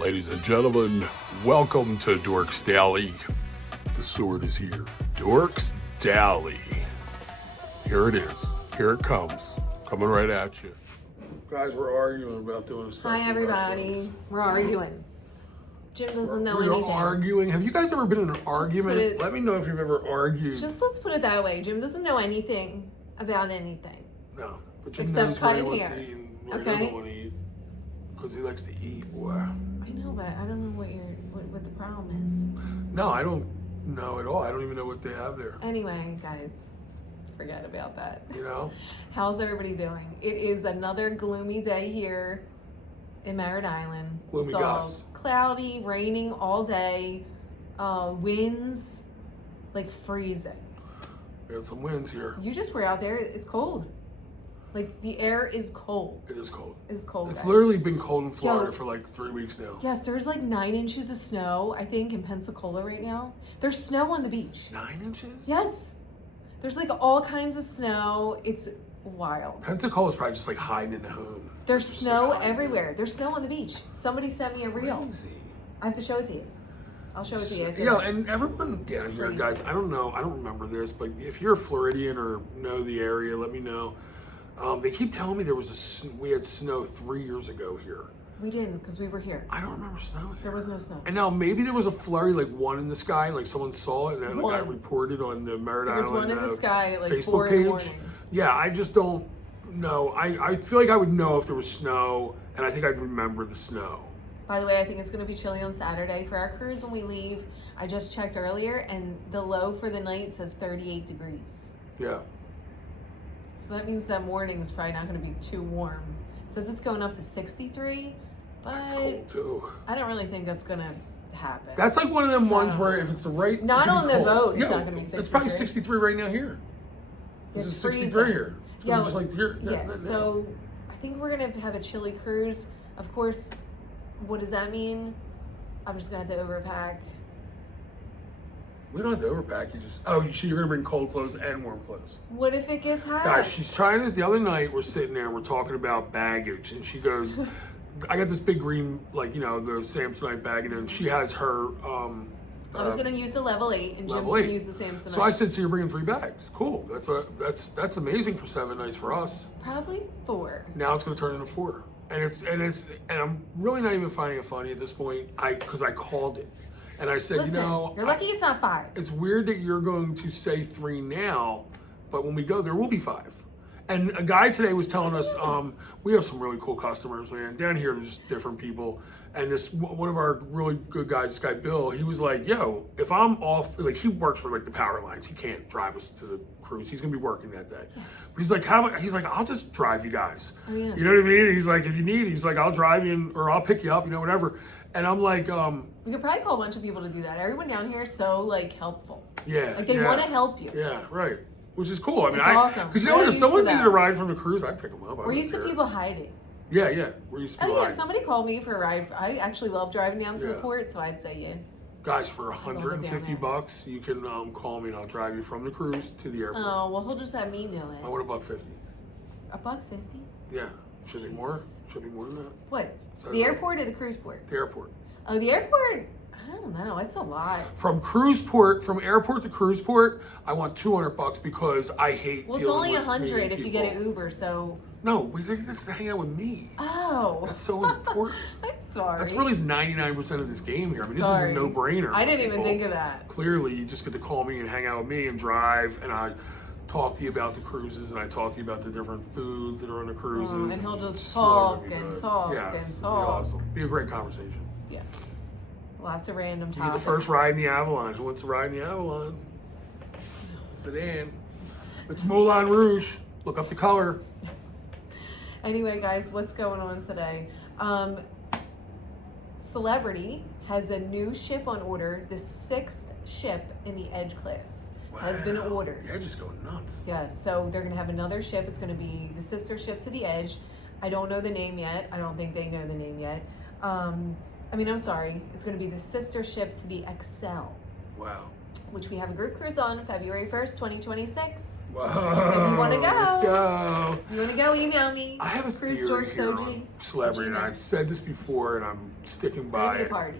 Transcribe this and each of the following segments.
Ladies and gentlemen, welcome to Dorks Daily. The sword is here. Dorks Daily. Here it is. Here it comes. Coming right at you. Guys, we're arguing about doing a special. Hi, everybody. restaurants. We're arguing. Jim doesn't know We're anything. arguing. Have you guys ever been in an argument? Let me know if you've ever argued. Just let's put it that way. Jim doesn't know anything about anything. No. But Jim Except knows what he cutting wants hair. to eat and what he Okay. doesn't want to eat. Because he likes to eat, boy. I know, but I don't know what the problem is. No, I don't know at all. I don't even know what they have there. Anyway, guys, forget about that. You know? How's everybody doing? It is another gloomy day here in Merritt Island. Gloomy It's all goss. cloudy, raining all day, winds like freezing. We got some winds here. You just were out there. It's cold. Like the air is cold. It is cold. It's cold. It's guys. literally been cold in Florida Yo. for like 3 weeks now. Yes, there's like 9 inches of snow, I think, in Pensacola right now. There's snow on the beach. 9 inches? Yes. There's like all kinds of snow. It's wild. Pensacola's probably just like hiding in the home. There's Just, snow like, hiding. everywhere. There's snow on the beach. Somebody sent me a reel. Crazy. I have to show it to you. I'll show it to you after Yeah, this. and everyone down here, crazy. guys, I don't know, I don't remember this, but if you're a Floridian or know the area, let me know. They keep telling me we had snow 3 years ago here. We didn't because we were here. I don't remember snow here. There was no snow. And now maybe there was a flurry, like one in the sky, and like someone saw it, and then like I One. reported on the Merritt There was Island one in the sky at like Facebook 4 in the page. morning. Yeah, I just don't know. I feel like I would know if there was snow, and I think I'd remember the snow. By the way, I think it's going to be chilly on Saturday for our cruise when we leave. I just checked earlier, and the low for the night says 38 degrees. Yeah. So that means that morning is probably not going to be too warm. It says it's going up to 63, but That's cold too. I don't really think that's going to happen. That's like one of them ones No. where if it's the right, Not it can on be the cold. boat, it's Yeah, not gonna be It's probably 63. 63 right now here. This It's is 63 freezing. here. It's gonna Yo, be just like here. Yeah, so I think we're going to have a chilly cruise. Of course, what does that mean? I'm just going to have to overpack. We don't have to overpack. You're gonna bring cold clothes and warm clothes. What if it gets hot? Guys, she's trying it. The other night, we're sitting there, we're talking about baggage, and she goes, I got this big green, like, the Samsonite bag, and she has her, I was going to use the level 8, and Jim level can 8. use the Samsonite. So I said, so you're bringing 3 bags. Cool. That's amazing for 7 nights for us. Probably 4. Now it's going to turn into 4. And I'm really not even finding it funny at this point. Because I called it. And I said, Listen, you're lucky it's not 5. it's weird that you're going to say 3 now, but when we go, there will be 5. And a guy today was telling us, we have some really cool customers, man. Down here, there's just different people. And one of our really good guys, this guy Bill, he was like, yo, if I'm off, like he works for like the power lines. He can't drive us to the cruise. He's gonna be working that day. Yes. But he's like, I'll just drive you guys. Oh, yeah. You know what I mean? He's like, if you need, he's like, I'll drive you or I'll pick you up, whatever. And I'm like, We could probably call a bunch of people to do that. Everyone down here is so like helpful. yeah. Like they yeah. want to help you. Yeah, right. Which is cool. I mean, It's awesome. Because We're if used someone to needed that. a ride from the cruise, I'd pick them up. We're used to people hiding. Yeah. We're used to Oh people yeah, if hiding. somebody called me for a ride, I actually love driving down to the Yeah. port, so I'd say yeah. Guys, for down $150 there. bucks, you can call me and I'll drive you from the cruise to the airport. Oh well, he'll just have me do I it. want $150. $1.50? Yeah. Should be more. Should be more than that. What? So The like- airport or the cruise port? The airport. Oh, the airport. I don't know. It's a lot. From airport to cruise port, I want $200 because I hate. Well, it's dealing only with 100 mean if you get an people. Uber. So. No, we think this is to hang out with me. Oh. That's so important. I'm sorry. That's really 99% of this game here. I mean, this Sorry. is a no-brainer. I for didn't even people. think of that. Clearly, you just get to call me and hang out with me and drive, and I talk to you about the cruises, and I talk to you about the different foods that are on the cruises. And he'll just it's talk really and good. talk Yes, and it'd talk. Be awesome. Be a great conversation. Yeah. Lots of random You get topics. the first ride in the Avalon. Who wants to ride in the Avalon? Sit in. It's Moulin Rouge. Look up the color. Anyway, guys, what's going on today? Celebrity has a new ship on order. The 6th ship in the Edge class has been Wow. ordered. The Edge is going nuts. Yes, so they're going to have another ship. It's going to be the sister ship to the Edge. I don't know the name yet. I don't think they know the name yet. I'm sorry. It's going to be the sister ship to the Excel, Wow. which we have a group cruise on February 1st, 2026. Whoa. If you want to go. Let's go. You want to go? Email me. I have a Cruise theory Dorks here OG. on celebrity, and I've said this before, and I'm sticking It's by gonna be a it. party.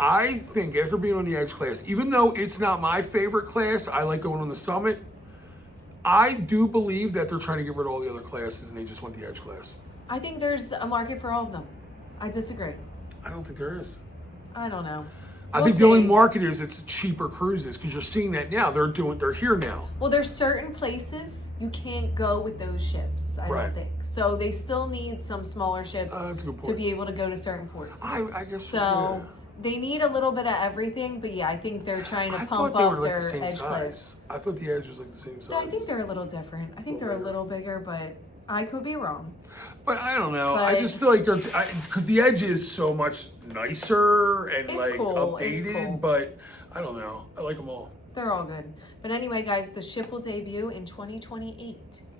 I think after being on the Edge class, even though it's not my favorite class, I like going on the Summit. I do believe that they're trying to get rid of all the other classes, and they just want the Edge class. I think there's a market for all of them. I disagree. I don't think there is. I don't know. I We'll think the only see. market is it's cheaper cruises because you're seeing that now. They're here now. Well, there's certain places you can't go with those ships, I Right. don't think. So they still need some smaller ships That's a good to point. be able to go to certain ports. I guess So yeah. they need a little bit of everything, but yeah, I think they're trying to I pump thought they up were like their the same edge size. class. I thought the Edge was like the same size. No, I think they're a little different. I think they're a little bigger, but I could be wrong. But I don't know. I But- just feel like they're because the Edge is so much nicer and It's like cool, it's updated. cool. But I don't know. I like them all. They're all good. But anyway, guys, the ship will debut in 2028.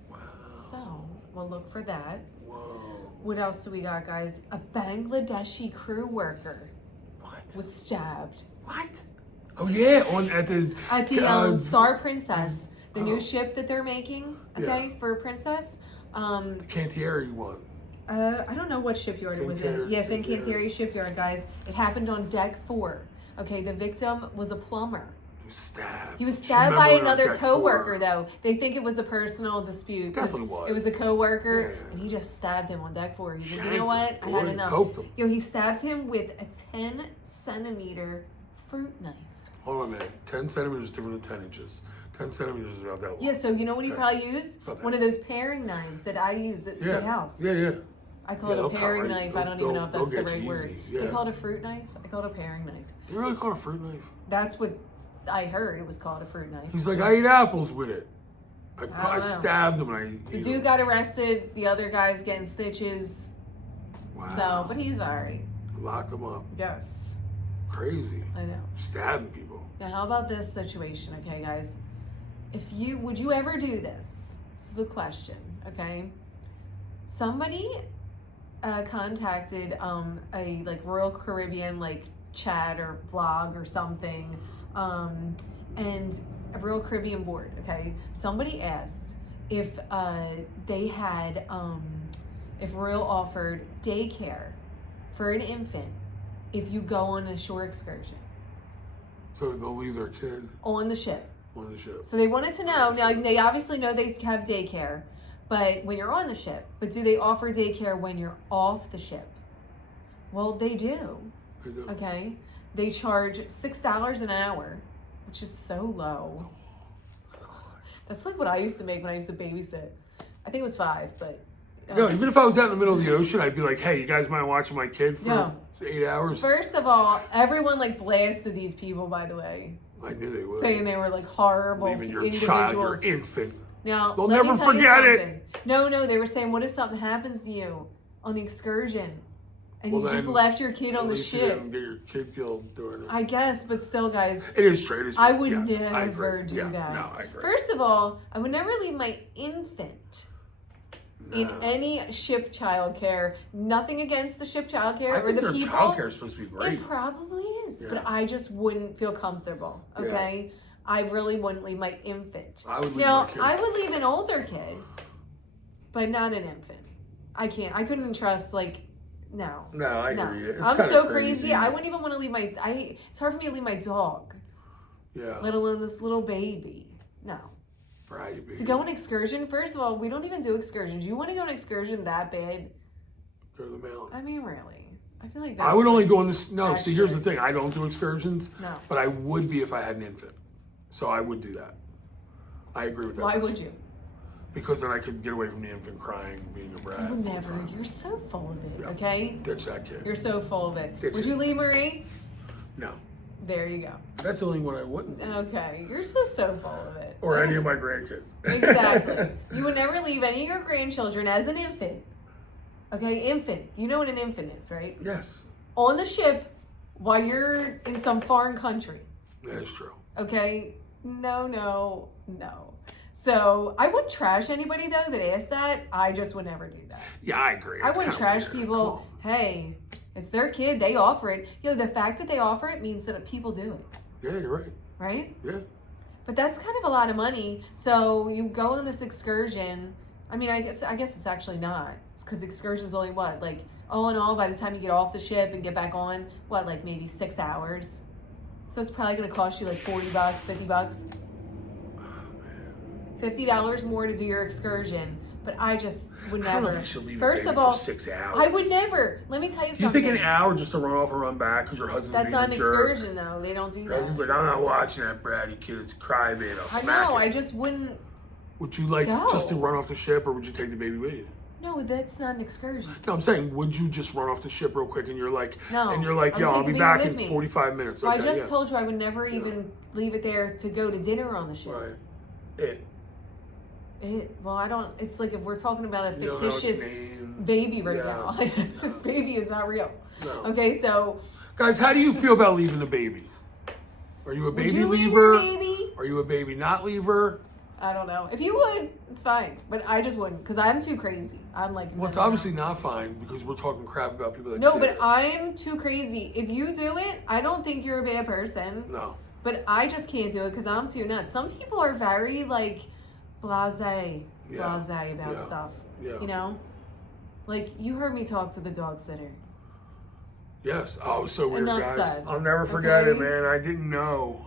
Wow. So we'll look for that. Whoa. What else do we got, guys? A Bangladeshi crew worker What? was stabbed What? Oh yeah, at the Star Princess, the oh. new ship that they're making. Okay, for Princess. the Cantieri one. I don't know what shipyard it was in. Fincantieri Yeah, Shipyard. Fincantieri Shipyard, guys. It happened on deck 4. Okay, the victim was a plumber. He was stabbed. He was Just stabbed by remember it on another deck coworker, 4. though. They think it was a personal dispute. 'Cause Definitely was. It was a coworker, Yeah. and he just stabbed him on deck 4. He said, Shanked "You know what? him. I had Boy, enough." poked him. Yo, he stabbed him with a 10-centimeter fruit knife. Hold on a minute. 10 centimeters is different than 10 inches. 10 centimeters is about that long. Yeah, so you know what he Okay. probably used? About that. One of those paring knives that I use at Yeah. the house. Yeah, yeah. I call Yeah, it a they'll cut paring right- knife. I don't even know if they'll that's the get right you word. easy, They yeah. call it a fruit knife. I call it a paring knife. They really call it a fruit knife. That's what I heard. It was called a fruit knife. He's like, I eat apples with it. I don't know. stabbed him and I The ate dude him. got arrested. The other guy's getting stitches. Wow. So, but he's alright. Locked him up. Yes, Crazy. I know. Stabbing people. Now, how about this situation, okay, guys? Would you ever do this? This is the question, okay? Somebody contacted a like Royal Caribbean like chat or blog or something, and a Royal Caribbean board, okay? Somebody asked if they had if Royal offered daycare for an infant if you go on a shore excursion So they'll leave their kid on the ship. on the ship. So they wanted to know, now they obviously know they have daycare, but when you're on the ship, but do they offer daycare when you're off the ship? Well, they do, They do. okay? They charge $6 an hour, which is so low. That's like what I used to make when I used to babysit. I think it was 5, but... No, even if I was out in the middle of the ocean, I'd be like, hey, you guys mind watching my kid for Yeah. 8 hours? First of all, everyone like blasted these people, by the way, I knew they would. saying they were like horrible Leaving your individuals. child, your infant. Now, They'll let me never tell you forget it. something. No, they were saying, what if something happens to you on the excursion and Well, you just then, left your kid At on the least you ship? didn't get your kid killed during it. I guess, but still, guys, It is true. It is I true. would Yes, I never agree. do Yeah, that. No, I agree. First of all, I would never leave my infant in No. any ship childcare. Nothing against the ship childcare I or think the their people. childcare is supposed to be great. It probably is, Yeah. but I just wouldn't feel comfortable. Okay, I really wouldn't leave my infant. I would leave Now, my kids. I would leave an older kid, but not an infant. I can't. I couldn't trust no. No, I No. hear you. It's I'm kinda so crazy. I wouldn't even want to leave my. It's hard for me to leave my dog, Yeah. let alone this little baby. No. Right, baby. To go on an excursion, first of all, we don't even do excursions. You want to go on an excursion that bad? Go to the mountain. I mean, really? I feel like that's I would only go on this. No, see, here's the extra. thing. I don't do excursions. No. But I would be if I had an infant. So I would do that. I agree with that. Why would you? Because then I could get away from the infant crying, being a brat. You would all the never. time. You're so full of it. Yeah. Okay. Ditch that kid. You're so full of it. Ditch Would it. you leave Marie? No. There you go. That's the only one I wouldn't. Okay. You're just so full of it. Or any of my grandkids. Exactly. You would never leave any of your grandchildren as an infant. Okay, infant. You know what an infant is, right? Yes. On the ship while you're in some foreign country. That is true. Okay? No. So I wouldn't trash anybody though that asked that. I just would never do that. Yeah, I agree. I It's wouldn't kinda trash weird. people. Hey, it's their kid. They offer it. The fact that they offer it means that people do it, Yeah, you're right. right? Yeah. But that's kind of a lot of money. So you go on this excursion. I mean, I guess it's actually not, because excursion's only what, like, all in all, by the time you get off the ship and get back on, what, like maybe 6 hours. So it's probably gonna cost you like $40, $50. $50 more to do your excursion. But I just would I don't know never. if you should leave First a of baby all, for 6 hours. I would never. Let me tell you You something. think an hour just to run off and run back because your husband's That's being not a an jerk? excursion, though. They don't do Your that. husband's like, I'm not watching that bratty kid. It's crybaby. I'll I smack know. it. I just wouldn't. Would you like Go. just to run off the ship, or would you take the baby with you? No, that's not an excursion. No, I'm saying, would you just run off the ship real quick and you're like, No, I'm yo, I'll be taking back baby in with me. 45 minutes. So Okay, I just yeah. told you I would never even leave it there to go to dinner on the ship. Right. Well, I don't. It's like if we're talking about a You don't know its fictitious name. baby right Yeah. now. This baby is not real. No. Okay, so Guys, how do you feel about leaving the baby? Are you a would baby you leave leaver? your baby? Are you a baby not leaver? I don't know. If you would, it's fine. But I just wouldn't, because I'm too crazy. I'm like. Well, it's no, no, no. obviously not fine because we're talking crap about people that No, did but it. I'm too crazy. If you do it, I don't think you're a bad person. No. But I just can't do it because I'm too nuts. Some people are very like blasé about stuff. Yeah. You know, like you heard me talk to the dog sitter. Yes. Oh, it was so weird, Enough guys. said. I'll never forget it, Okay? man. I didn't know.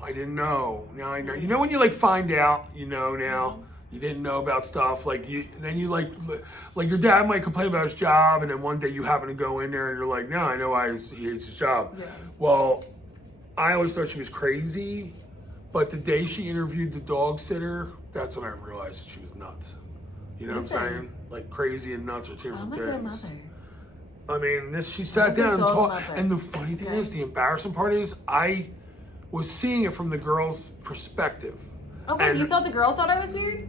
Now I know. You know when you like find out, you know now. You didn't know about stuff like then you like your dad might complain about his job, and then one day you happen to go in there and you're like, no, I know why he hates his job. Yeah. Well, I always thought she was crazy, but the day she interviewed the dog sitter, that's when I realized she was nuts. You know Listen. what I'm saying? Like crazy and nuts are two I'm different a good things. mother. I mean, she sat I'm a good down and dog talked. mother. And the funny thing Yeah. is, the embarrassing part is, I was seeing it from the girl's perspective. Okay, And- you thought the girl thought I was weird?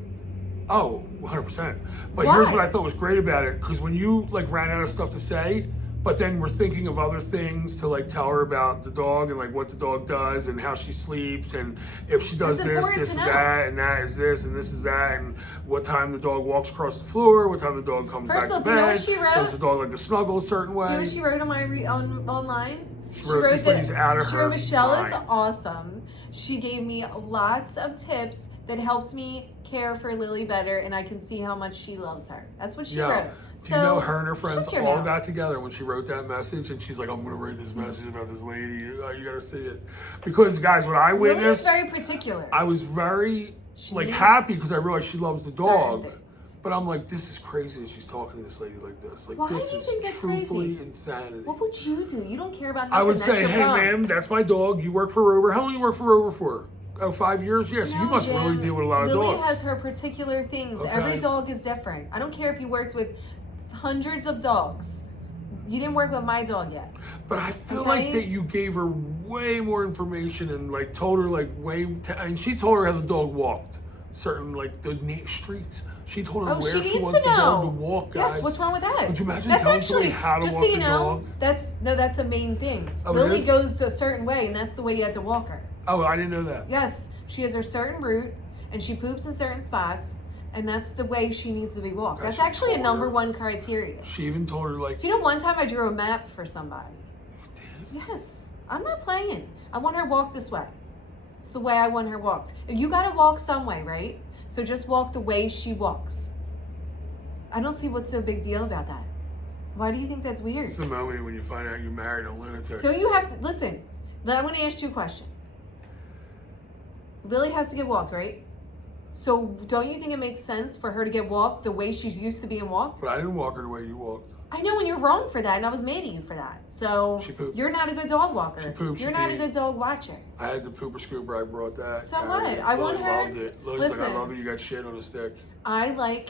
Oh, 100%. But Why? here's what I thought was great about it, because when you like ran out of stuff to say, but then we're thinking of other things to like tell her about the dog and like what the dog does and how she sleeps and if she does It's this, important this to is know. that, and that is this and this is that, and what time the dog walks across the floor, what time the dog comes First back of all, to do you know bed. what she wrote? Does the dog like to snuggle a certain way? You know what she wrote on my online? She wrote, "This lady's out of she her wrote, Michelle is mind." awesome. She gave me lots of tips that helped me care for Lily better, and I can see how much she loves her. That's what she wrote. Do you know her and her friends shut your all mouth. got together when she wrote that message, and she's like, I'm going to write this message about this lady. You got to see it. Because, guys, what I Lily's witnessed, very particular. I was very She like needs happy because I realized she loves the certain dog. things. But I'm like, this is crazy that she's talking to this lady like this. Like, Why this do you is think that's truthfully crazy? insanity. What would you do? You don't care about nothing. I would That's say, your hey, problem. ma'am, that's my dog. You work for Rover. How long you work for Rover for? Oh, 5 years? Yes, you No, must really Jim, deal with a lot of Lily dogs. has her particular things. Okay. Every dog is different. I don't care if you worked with hundreds of dogs. You didn't work with my dog yet. But I feel Okay. like that you gave her way more information and like told her like and she told her how the dog walked, certain like the streets. She told her Oh, where she she needs wants to the dog know. to walk, guys. Yes, what's wrong with that? Would you imagine that's telling actually, somebody how to just walk so you the know, dog? that's a main thing. Oh, it Lily is? goes a certain way, and that's the way you have to walk her. Oh, I didn't know that. Yes, she has her certain route, and she poops in certain spots, and that's the way she needs to be walked. Guys, That's she actually a told number her. one criteria. She even told her like, Do you know one time I drew a map for somebody? "Damn." Yes, I'm not playing. I want her walked this way. It's the way I want her walked. You gotta walk some way, right? So just walk the way she walks. I don't see what's so big deal about that. Why do you think that's weird? It's the moment when you find out you married a lunatic. Don't you have to listen? Then I'm gonna ask you a question. Lily has to get walked, right? So don't you think it makes sense for her to get walked the way she's used to being walked? But I didn't walk her the way you walked. I know, and you're wrong for that, and I was mad at you for that. So She pooped. you're not a good dog walker. She pooped, You're she not a peed. good dog watcher. I had the pooper scooper. I brought that. So Carried what? it. I Lily want her- loved it. Lily's like, I listen. love it. You got shit on a stick. I like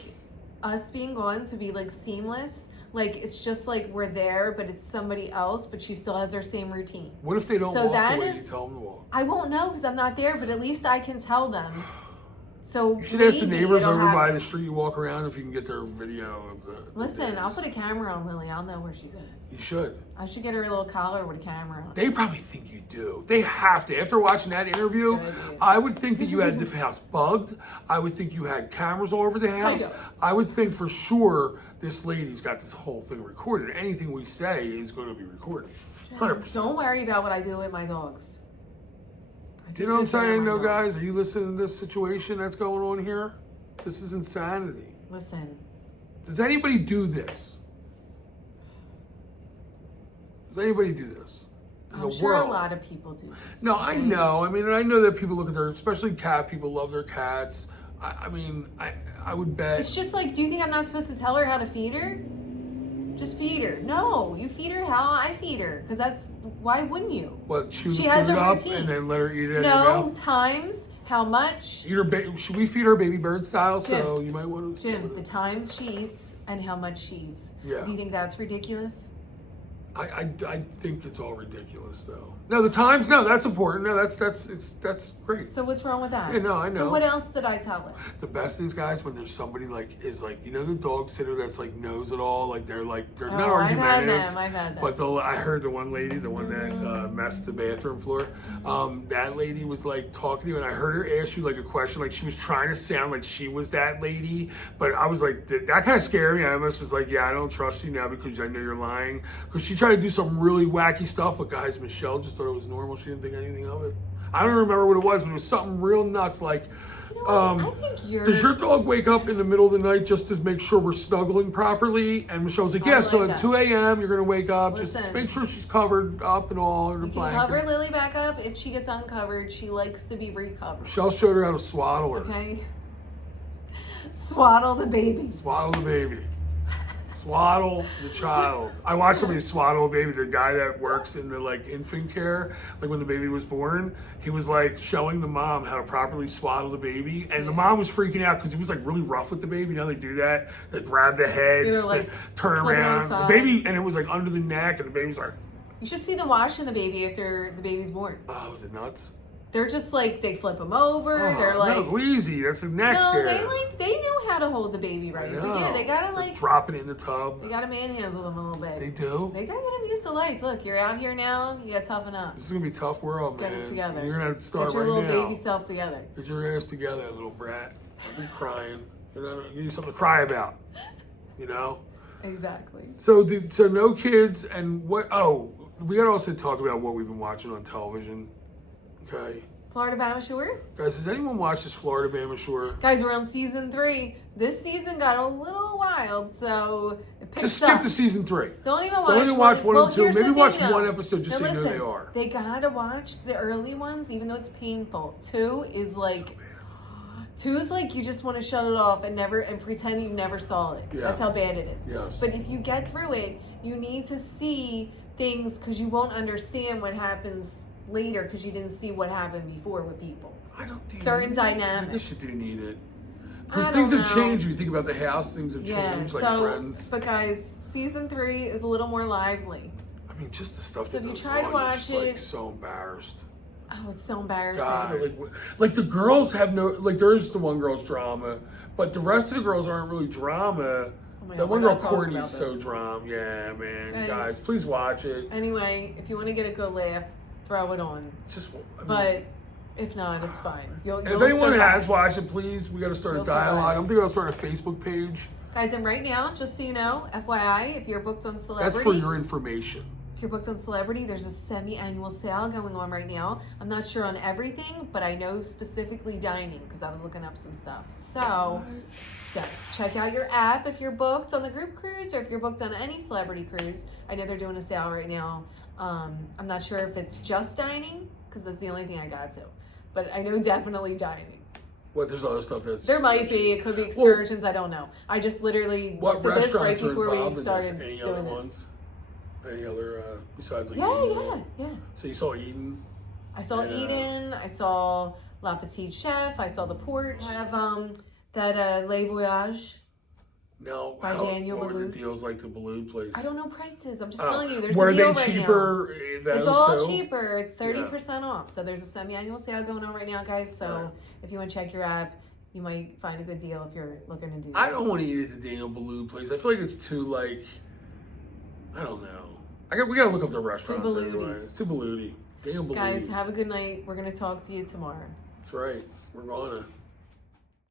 us being gone to be like seamless. Like it's just like we're there, but it's somebody else, but she still has her same routine. What if they don't So walk that the way is- you tell them to walk? I won't know because I'm not there, but at least I can tell them. So You should ask the maybe neighbors it'll over by happen. the street you walk around if you can get their video of the Listen, I'll days. put a camera on Lily. I'll know where she's at. You should. I should get her a little collar with a camera on. They probably think you do. They have to. After watching that interview, Good idea. I would think that you had the house bugged. I would think you had cameras all over the house. don't. I would think for sure this lady's got this whole thing recorded. Anything we say is going to be recorded. 100%. Don't worry about what I do with my dogs. Do you know what I'm saying, though, guys? Are you listening to this situation that's going on here? This is insanity. Listen. Does anybody do this? Does anybody do this in the sure world? A lot of people do this. No, I know. I mean, and I know that people look at their, especially cat people, love their cats. I mean, I would bet. It's just like, do you think I'm not supposed to tell her how to feed her? Just feed her. No, you feed her how I feed her, because that's why wouldn't you? What, chew She the has food a up routine. and then let her eat it in her No, mouth? times, how much. Eat her should we feed her baby bird style? So Jim, you might want to. Jim, the times she eats and how much she eats. Yeah. Do you think that's ridiculous? I think it's all ridiculous, though. No, the times. No, that's important. No, that's great. So what's wrong with that? Yeah, no, I know. So what else did I tell her? The best is, guys, when there's somebody you know, the dog sitter that's like knows it all. Like they're not argumentative. I've had them. But I heard the one lady, the one that messed the bathroom floor. That lady was like talking to you, and I heard her ask you like a question. Like she was trying to sound like she was that lady, but I was like, that kind of scared me. I almost was like, yeah, I don't trust you now because I know you're lying. Because she tried to do some really wacky stuff, but guys, Michelle just thought it was normal. She didn't think anything of it. I don't remember what it was, but it was something real nuts. Like, I think does your dog wake up in the middle of the night just to make sure we're snuggling properly? And Michelle's like, yeah, so at 2 a.m. you're gonna wake up, just to make sure she's covered up and all in her blankets. Cover Lily back up. If she gets uncovered, she likes to be recovered. Michelle showed her how to swaddle her. Okay. Swaddle the baby. Swaddle the baby. Swaddle the child. I watched somebody swaddle a baby. The guy that works in the like infant care, like when the baby was born, he was like showing the mom how to properly swaddle the baby, and the mom was freaking out because he was like really rough with the baby. You know they do that. They grab the head, turn around, the baby, and it was like under the neck, and the baby's like. You should see them washing the baby after the baby's born. Oh, is it nuts? They're just like, they flip them over. They're like, no, easy. That's a neck. No, there. they know how to hold the baby right. But yeah, they gotta like drop it in the tub. They gotta manhandle them a little bit. They do. They gotta get them used to life. Look, you're out here now. You gotta toughen up. This is gonna be a tough world, Let's man. Get it together. You're gonna have to start get your right little now. baby self together. Get your ass together, little brat. Don't be crying. You need something to cry about. You know. Exactly. So no kids and what? Oh, we gotta also talk about what we've been watching on television. Okay. Florida Bama Shore? Guys, has anyone watched this Florida Bama Shore? Guys, we're on season 3. This season got a little wild, so it picks just skip to season 3. Don't even watch. Don't even watch one and two. Maybe watch one episode just so you know they are. They gotta watch the early ones, even though it's painful. 2 is like you just want to shut it off and pretend you never saw it. Yeah. That's how bad it is. Yes. But if you get through it, you need to see things because you won't understand what happens later because you didn't see what happened before with people. I don't think certain dynamics. I guess you do need it. Because things have changed. If you think about the house, things have changed, like Friends. But guys, season 3 is a little more lively. I mean, just the stuff so that if you goes try to on, watch it, like so embarrassed. Oh, it's so embarrassing. God, like the girls have no, like there's the one girl's drama, but the rest of the girls aren't really drama. That one girl, Courtney's so drama. Yeah, man. Guys, please watch it. Anyway, if you want to get a good laugh, throw it on. But if not, it's fine. If anyone has watched it, please, we got to start a dialogue. I'm thinking I'll start a Facebook page. Guys, and right now, just so you know, FYI, if you're booked on Celebrity. That's for your information. If you're booked on Celebrity, there's a semi-annual sale going on right now. I'm not sure on everything, but I know specifically dining because I was looking up some stuff. So, yes, check out your app if you're booked on the group cruise or if you're booked on any Celebrity cruise. I know they're doing a sale right now. I'm not sure if it's just dining because that's the only thing I got to. But I know definitely dining. What, there's other stuff that's... There might be. It could be excursions. I don't know. I just literally looked at this right before we started doing this. Any other, besides like Yeah. So you saw Eden? I saw Eden. I saw La Petite Chef. I saw The Porch. I have that Les Voyages. No, by Daniel what were Boulud. the deals like the Boulud place? I don't know prices. I'm just telling you, there's were a deal they right cheaper? now. It's all cheaper. It's 30% off. So there's a semi-annual sale going on right now, guys. So if you want to check your app, you might find a good deal if you're looking to do that. I don't want to eat at the Daniel Boulud place. I feel like it's too like, I don't know. We gotta look up the restaurants anyway. It's too Boulud-y. Daniel Boulud. Guys, have a good night. We're gonna talk to you tomorrow. That's right. We're gonna.